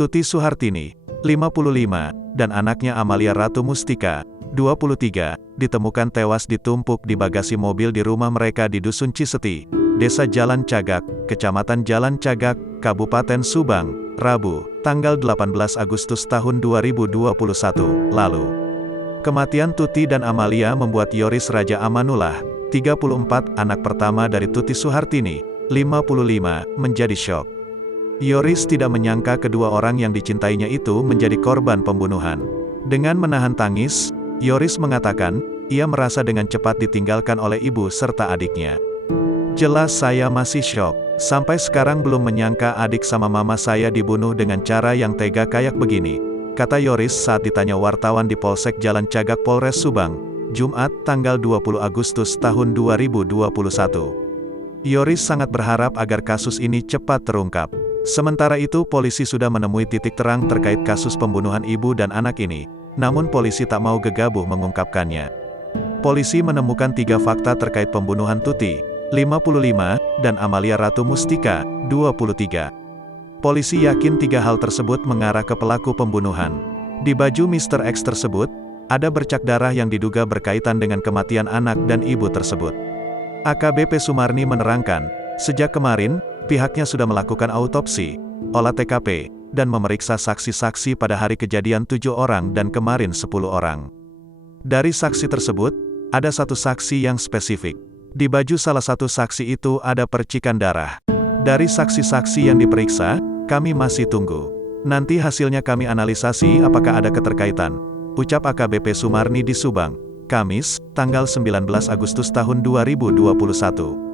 Tuti Suhartini, 55, dan anaknya Amalia Ratu Mustika, 23, ditemukan tewas ditumpuk di bagasi mobil di rumah mereka di Dusun Ciseti, Desa Jalan Cagak, Kecamatan Jalan Cagak, Kabupaten Subang, Rabu, tanggal 18 Agustus tahun 2021, lalu. Kematian Tuti dan Amalia membuat Yoris Raja Amanullah, 34, anak pertama dari Tuti Suhartini, 55, menjadi syok. Yoris tidak menyangka kedua orang yang dicintainya itu menjadi korban pembunuhan. Dengan menahan tangis, Yoris mengatakan, ia merasa dengan cepat ditinggalkan oleh ibu serta adiknya. Jelas saya masih syok. Sampai sekarang belum menyangka adik sama mama saya dibunuh dengan cara yang tega kayak begini, kata Yoris saat ditanya wartawan di Polsek Jalan Cagak Polres Subang, Jumat, tanggal 20 Agustus tahun 2021. Yoris sangat berharap agar kasus ini cepat terungkap. Sementara itu polisi sudah menemui titik terang terkait kasus pembunuhan ibu dan anak ini, namun polisi tak mau gegabah mengungkapkannya. Polisi menemukan 3 fakta terkait pembunuhan Tuti, 55, dan Amalia Ratu Mustika, 23. Polisi yakin 3 hal tersebut mengarah ke pelaku pembunuhan. Di baju Mr. X tersebut, ada bercak darah yang diduga berkaitan dengan kematian anak dan ibu tersebut. AKBP Sumarni menerangkan, sejak kemarin, pihaknya sudah melakukan autopsi, olah TKP, dan memeriksa saksi-saksi pada hari kejadian 7 orang dan kemarin 10 orang. Dari saksi tersebut, ada 1 saksi yang spesifik. Di baju salah satu saksi itu ada percikan darah. Dari saksi-saksi yang diperiksa, kami masih tunggu. Nanti hasilnya kami analisasi apakah ada keterkaitan, ucap AKBP Sumarni di Subang, Kamis, tanggal 19 Agustus tahun 2021.